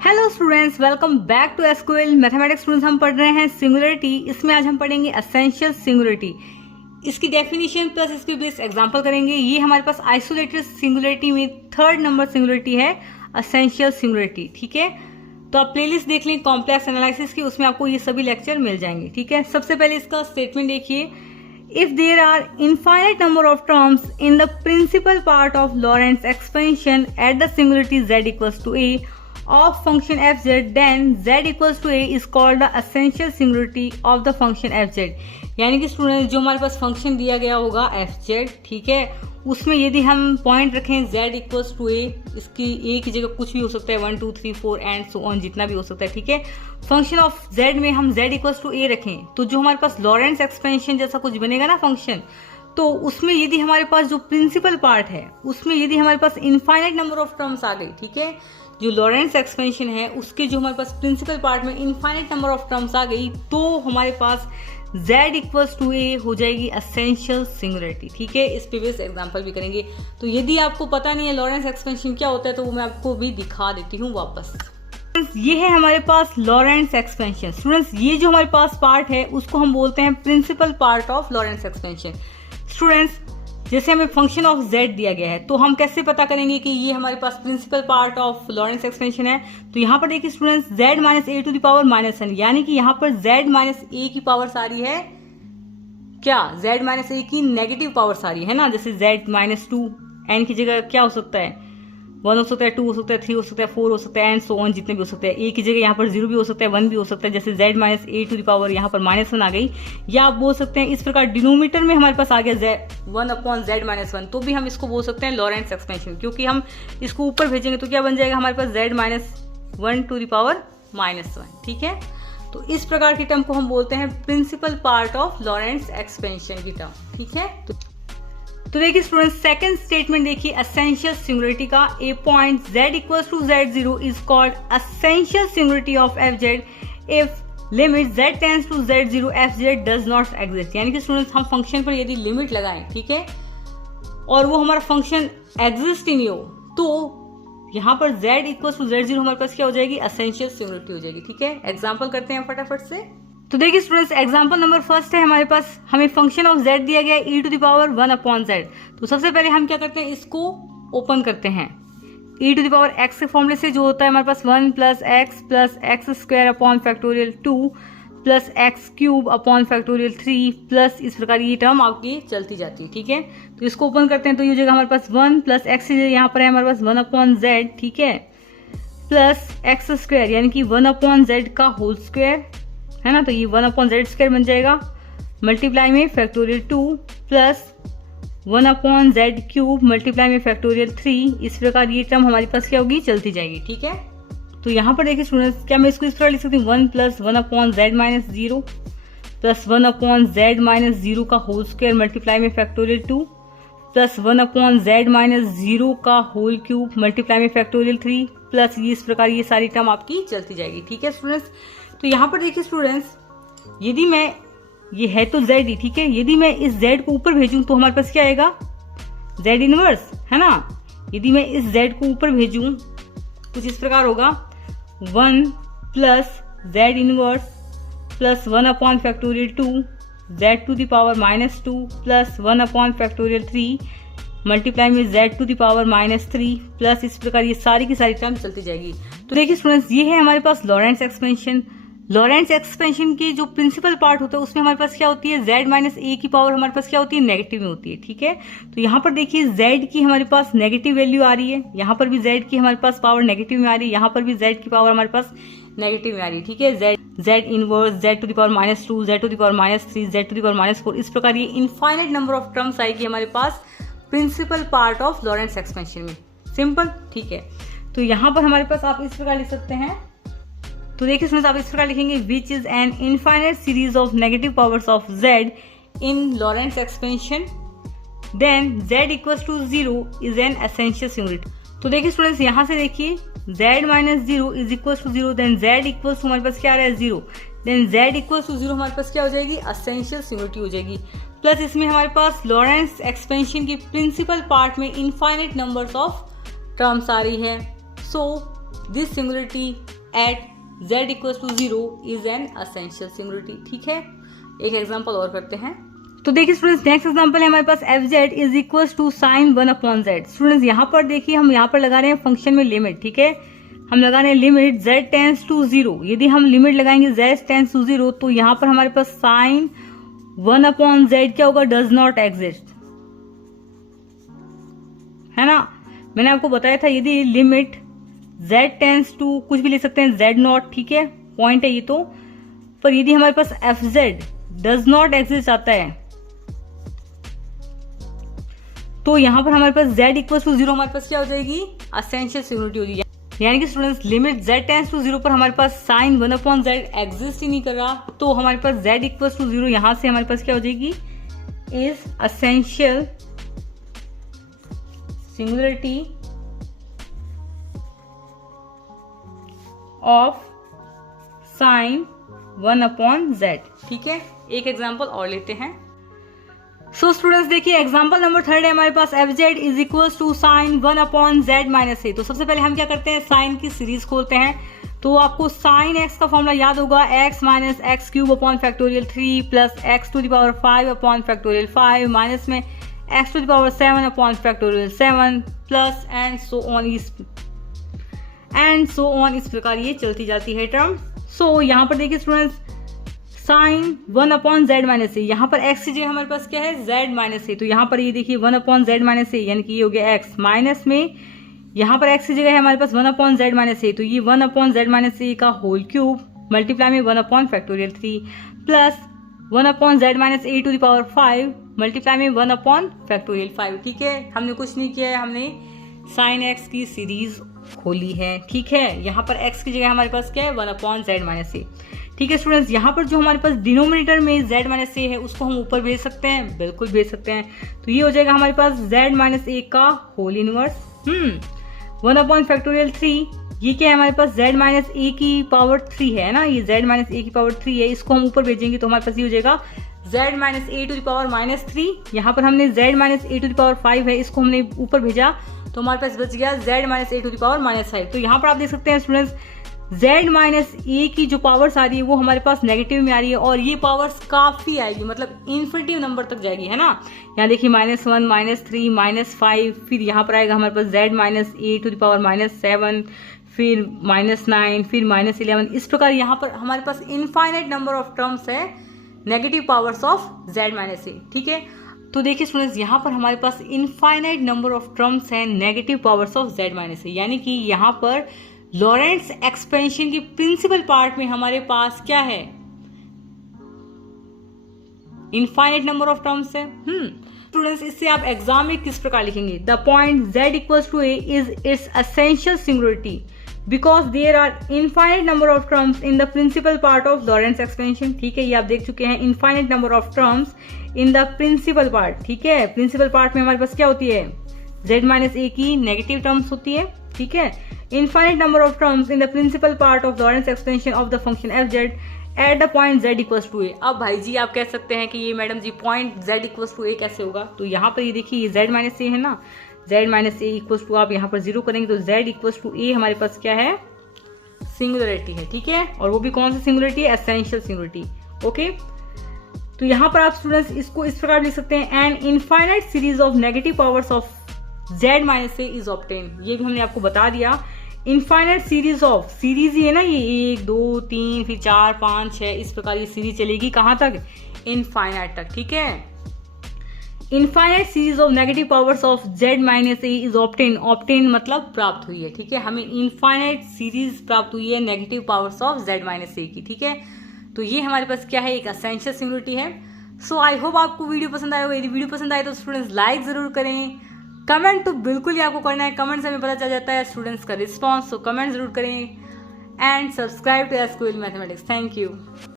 Hello students, welcome back to SQL mathematics. Students हम पढ़ रहे हैं सिंगुलरिटी। इसमें आज हम पढ़ेंगे एसेंशियल सिंगुलरिटी, इसकी डेफिनेशन प्लस इसके बेस एग्जांपल करेंगे। ये हमारे पास आइसोलेटेड सिंगुलरिटी में थर्ड नंबर सिंगुलरिटी है, एसेंशियल सिंगुलरिटी। ठीक है, तो आप प्लेलिस्ट देख लें कॉम्प्लेक्स एनालिसिस की, उसमें आपको ये सभी लेक्चर मिल जाएंगे। ठीक है, सबसे पहले इसका स्टेटमेंट देखिए। If there are infinite number of terms in the principal part of Lorentz expansion at the singularity z equals to a of function fz, then z equals to a is called the essential singularity of the function fz। यानी कि student जो हमारे पास function दिया गया होगा fz, ठीक है, उसमें यदि हम पॉइंट रखें z इक्वल्स टू a, इसकी a की जगह कुछ भी हो सकता है, 1 2 3 4 एंड सो ऑन, जितना भी हो सकता है। ठीक है, फंक्शन ऑफ z में हम z इक्वल्स टू a रखें तो जो हमारे पास लॉरेंस एक्सपेंशन जैसा कुछ बनेगा ना फंक्शन, तो उसमें यदि हमारे पास जो प्रिंसिपल पार्ट है उसमें यदि हमारे पास इनफाइनाइट नंबर ऑफ टर्म्स आ गई, ठीक है, जो लॉरेंस एक्सपेंशन है उसके जो हमारे पास प्रिंसिपल पार्ट में इनफाइनाइट नंबर ऑफ टर्म्स आ गई, तो हमारे पास z इक्वल्स टू a हो जाएगी एसेंशियल सिंगुलरिटी। ठीक है, इस पे बेस एग्जांपल भी करेंगे। तो यदि आपको पता नहीं है लॉरेंस एक्सपेंशन क्या होता है तो वो मैं आपको भी दिखा देती हूँ वापस। ये है हमारे पास लॉरेंस एक्सपेंशन। स्टूडेंट्स, ये जो हमारे पास पार्ट है उसको हम बोलते हैं principal part of Lawrence expansion. Students, जैसे हमें फंक्शन ऑफ z दिया गया है तो हम कैसे पता करेंगे कि ये हमारे पास principal part of Lawrence expansion है। तो यहाँ पर देखिए students, z minus A to the power minus n, यानी कि यहाँ पर z माइनस ए की पावर सारी है क्या, z माइनस ए की नेगेटिव पावर सारी है ना। जैसे z माइनस टू, एन की जगह क्या हो सकता है, 1 हो सकता है, 2 हो सकता है, 3 हो सकता है, 4 हो सकता है एंड सो ऑन, जितने भी हो सकते हैं। ए की जगह यहाँ पर 0 भी हो सकता है, 1 भी हो सकता है। जैसे z minus A to the power यहाँ पर माइनस 1 आ गई, या आप बोल सकते हैं इस प्रकार डिनोमीटर में हमारे पास आ गया 1 अपॉन z माइनस 1, तो भी हम इसको बोल सकते हैं लॉरेंस एक्सपेंशन, क्योंकि हम इसको ऊपर भेजेंगे तो क्या बन जाएगा हमारे पास z minus 1 to the power minus 1। ठीक है, तो इस प्रकार की टर्म को हम बोलते हैं principal part of Lawrence expansion की टर्म। ठीक है, तो देखिए स्टूडेंट, सेकंड स्टेटमेंट देखिए एसेंशियल सिंगुलरिटी का। A point z equals to z0 is called essential singularity of fz if limit z tends to z0 fz does not exist. यानी कि students, हम फंक्शन पर यदि लिमिट लगाएं, ठीक है, और वो हमारा फंक्शन एग्जिस्ट ही नहीं हो, तो यहाँ पर z इक्वल्स टू z0 हमारे पास क्या हो जाएगी, एसेंशियल सिंगुलरिटी हो जाएगी। ठीक है, एग्जाम्पल करते हैं फटाफट से। तो देखिए स्टूडेंट्स, एग्जांपल नंबर फर्स्ट है हमारे पास, हमें फंक्शन ऑफ z दिया गया है e to the power 1 upon z। तो सबसे पहले हम क्या करते हैं, इसको ओपन करते हैं। e to the power x के फॉर्मूले से जो होता है हमारे पास 1 plus x square upon factorial 2 plus x cube upon factorial 3 plus इस प्रकार ये टर्म आपकी चलती जाती है। ठीक है, तो इसको ओपन करते हैं तो ये जगह हमारे पास 1 प्लस x यहाँ पर है हमारे पास 1 अपॉन z, ठीक है, प्लस x स्क्वायर यानी कि 1 अपॉन z का होल स्क्वायर है ना, तो ये 1 अपॉन z स्क्वायर बन जाएगा, मल्टीप्लाई में factorial 2 plus 1 upon z cube multiply में फैक्टोरियल 3। इस प्रकार ये टर्म हमारे पास क्या होगी, चलती जाएगी। ठीक है, तो यहाँ पर देखिए स्टूडेंट्स, क्या मैं इसको इस प्रकार लिख सकती हूँ, 1 plus 1 upon z minus 0 plus 1 upon z minus 0 का होल स्क्वायर मल्टीप्लाई में factorial 2 plus 1 upon z minus 0 का होल क्यूब मल्टीप्लाई में फैक्टोरियल 3 प्लस ये इस प्रकार ये सारी टर्म आपकी चलती जाएगी। ठीक है स्टूडेंट्स, तो यहाँ पर देखिए स्टूडेंट्स, यदि मैं, ये है तो z ही, ठीक है, यदि मैं इस z को ऊपर भेजूं तो हमारे पास क्या आएगा, z इनवर्स, है ना। यदि मैं इस z को ऊपर भेजूं कुछ इस प्रकार होगा, 1 plus z inverse plus 1 upon factorial 2 z to the power minus 2 plus 1 upon factorial 3 multiply में z to the power minus 3 plus इस प्रकार ये सारी की सारी टर्म चलती जाएगी। तो देखिए स्टूडेंट्स, ये है हमारे पास लॉरेंस एक्सपेंशन। लॉरेंस एक्सपेंशन की जो प्रिंसिपल पार्ट होता है उसमें हमारे पास क्या होती है, z माइनस ए की पावर हमारे पास क्या होती है, नेगेटिव में होती है। ठीक है, तो यहाँ पर देखिए z की हमारे पास नेगेटिव वैल्यू आ रही है, यहाँ पर भी z की हमारे पास पावर नेगेटिव में आ रही है, यहाँ पर भी z की पावर हमारे पास नेगेटिव में आ रही है। ठीक है, z inverse z to the power minus 2 z to the power minus 3 z to the power minus 4, इस प्रकार ये इनफाइनाइट नंबर ऑफ टर्म्स आएगी हमारे पास principal part of Lawrence expansion में। सिंपल, ठीक है, तो यहाँ पर हमारे पास आप इस प्रकार लिख सकते हैं। तो देखिए स्टूडेंट्स, आप इस प्रकार लिखेंगे, which is an infinite series of negative powers of z in Laurent expansion, then z equals to 0 is an essential singularity. तो देखिए स्टूडेंट्स, यहाँ से देखिए z minus 0 is equals to 0, then z equals to हमारे पास क्या आ रहा है 0, देन z इक्वल्स टू 0 हमारे पास क्या हो जाएगी, एसेंशियल सिंगुलरिटी हो जाएगी। प्लस इसमें हमारे पास लॉरेंस एक्सपेंशन की प्रिंसिपल पार्ट में इनफाइनाइट नंबर्स ऑफ टर्म्स आ रही है। So this singularity at z equal to 0 is an essential singularity. ठीक है, एक एग्जांपल और करते हैं। तो देखिए स्टूडेंट्स, नेक्स्ट एग्जांपल है हमारे पास fz is equal to sine 1/z। Students यहाँ पर देखिए, हम यहाँ पर लगा रहे हैं फंक्शन में लिमिट। ठीक है, हम लगा रहे हैं लिमिट z टेंस टू 0। यदि हम लिमिट लगाएंगे z टेंस टू 0 तो यहाँ पर हमारे पास साइन 1/z क्या होगा, डज नॉट एग्जिस्ट, है ना। मैंने आपको बताया था यदि लिमिट z टेंस टू कुछ भी ले सकते हैं z0, ठीक है, पॉइंट है ये तो, पर यदि हमारे पास fz डज नॉट एग्जिस्ट आता है तो यहां पर हमारे पास z इक्वल टू 0 हमारे पास क्या हो जाएगी, असेंशियल सिंगुलरिटी हो जाएगी। यानी कि students limit z tends to 0 पर हमारे पास साइन 1/z एग्जिस्ट ही नहीं कर रहा, तो हमारे पास z इक्वल टू 0 यहां से हमारे पास क्या हो जाएगी, is essential singularity of sine 1/z। ठीक है, एक एग्जांपल और लेते हैं। सो स्टूडेंट्स देखिए, एग्जांपल नंबर 3 है हमारे पास fz is equal to sine 1/z minus a। तो सबसे पहले हम क्या करते हैं, साइन की सीरीज खोलते हैं। तो आपको साइन x का फॉर्मूला याद होगा, x minus x cube upon factorial 3 plus x to the power 5 upon factorial 5 minus में x to the power 7 upon factorial 7 plus and so on इस प्रकार ये चलती जाती है टर्म। सो यहाँ पर देखिए स्टूडेंट्स, साइन 1/z माइनस ए, यहाँ पर x की जगह हमारे पास क्या है, z माइनस ए। तो यहाँ पर ये देखिए 1/z माइनस ए, यानी कि ये हो गया x माइनस में, यहाँ पर x की जगह है हमारे पास 1/z माइनस ए, तो ये 1/z माइनस ए का होल क्यूब मल्टीप्लाई में 1 factorial 3 plus 1/z minus A to the power 5 multiply में 1 फैक्टोरियल 5। ठीक है, हमने कुछ नहीं किया है, हमने साइन x की सीरीज खोली है। ठीक है, यहाँ पर x की जगह हमारे पास क्या है, 1/z माइनस ए। ठीक है स्टूडेंट्स, यहाँ पर जो हमारे पास डिनोमिनेटर में z माइनस ए है उसको हम ऊपर भेज सकते हैं, बिल्कुल भेज सकते हैं। तो ये हो जाएगा हमारे पास z माइनस ए का होल इनवर्स 1 फैक्टोरियल 3। ये क्या है हमारे पास, z माइनस ए की पावर 3 है ना, ये z माइनस ए की पावर 3 है, इसको हम ऊपर भेजेंगे तो हमारे पास ये हो जाएगा z minus A to the power minus 3। यहाँ पर हमने z minus A to the power 5 है, इसको हमने ऊपर भेजा तो हमारे पास बच गया z minus A to the power minus 5। तो यहाँ पर आप देख सकते हैं स्टूडेंट्स, z माइनस ए की जो पावर्स आ रही है वो हमारे पास नेगेटिव में आ रही है और ये पावर्स काफी आएगी, मतलब इन्फिनिटिव नंबर तक जाएगी, है ना। यहाँ देखिए -1 -3 -5, फिर यहाँ पर आएगा हमारे पास z minus A to the power -7, फिर -9, फिर -11। इस प्रकार यहाँ पर हमारे पास इनफाइनाइट नंबर ऑफ टर्म्स है negative powers of z minus a. ठीक है, तो देखिए स्टूडेंट्स, यहाँ पर हमारे पास इनफाइनाइट नंबर ऑफ टर्म्स हैं negative powers of z minus a, यानी कि यहाँ पर लॉरेंट्ज एक्सपेंशन की प्रिंसिपल पार्ट में हमारे पास क्या है, इनफाइनाइट नंबर ऑफ टर्म्स है। स्टूडेंट्स, इससे आप एग्जाम में किस प्रकार लिखेंगे, the point z equals to a is it's essential singularity because there are infinite number of terms in the principal part of Laurent's expansion. ठीक है, ये आप देख चुके हैं, infinite number of terms in the principal part. ठीक है, principal part में हमारे पास क्या होती है, z माइनस ए की नेगेटिव टर्म्स होती है। ठीक है, infinite number of terms in the principal part of Laurent's expansion of the function F Z at the point z equals to a। अब भाई जी आप कह सकते हैं कि ये madam ji point z equals to a कैसे होगा, तो यहाँ पर ये देखिए ये z माइनस ए है ना, z minus A equals to, आप यहाँ पर 0 करेंगे तो z इक्वल्स टू a हमारे पास क्या है, सिंगुलरिटी है। ठीक है, और वो भी कौन सी सिंगुलरिटी है, एसेंशियल सिंगुलरिटी। ओके, तो यहाँ पर आप स्टूडेंट्स इसको इस प्रकार लिख सकते हैं, N infinite series of negative powers of z minus A is obtain. ये भी हमने आपको बता दिया, इनफाइनाइट सीरीज ऑफ, सीरीज ही है ना ये 1 2 3 फिर 4 5 6 इस प्रकार ये सीरीज चलेगी कहाँ तक, इनफाइनाइट तक। ठीक है, infinite series of negative powers of z minus A is obtain. Obtain मतलब प्राप्त हुई है। ठीक है, हमें इनफाइनाइट सीरीज प्राप्त हुई है negative powers of z minus A की। ठीक है, तो ये हमारे पास क्या है, एक एसेंशियल सिंगुलरिटी है। सो आई होप आपको वीडियो पसंद आया होगा। यदि वीडियो पसंद आए तो स्टूडेंट्स लाइक जरूर करें, कमेंट तो बिल्कुल ही आपको करना है, कमेंट से हमें पता चल जाता है स्टूडेंट्स का रिस्पॉन्स, तो कमेंट जरूर करें and subscribe to SQL mathematics. Thank you.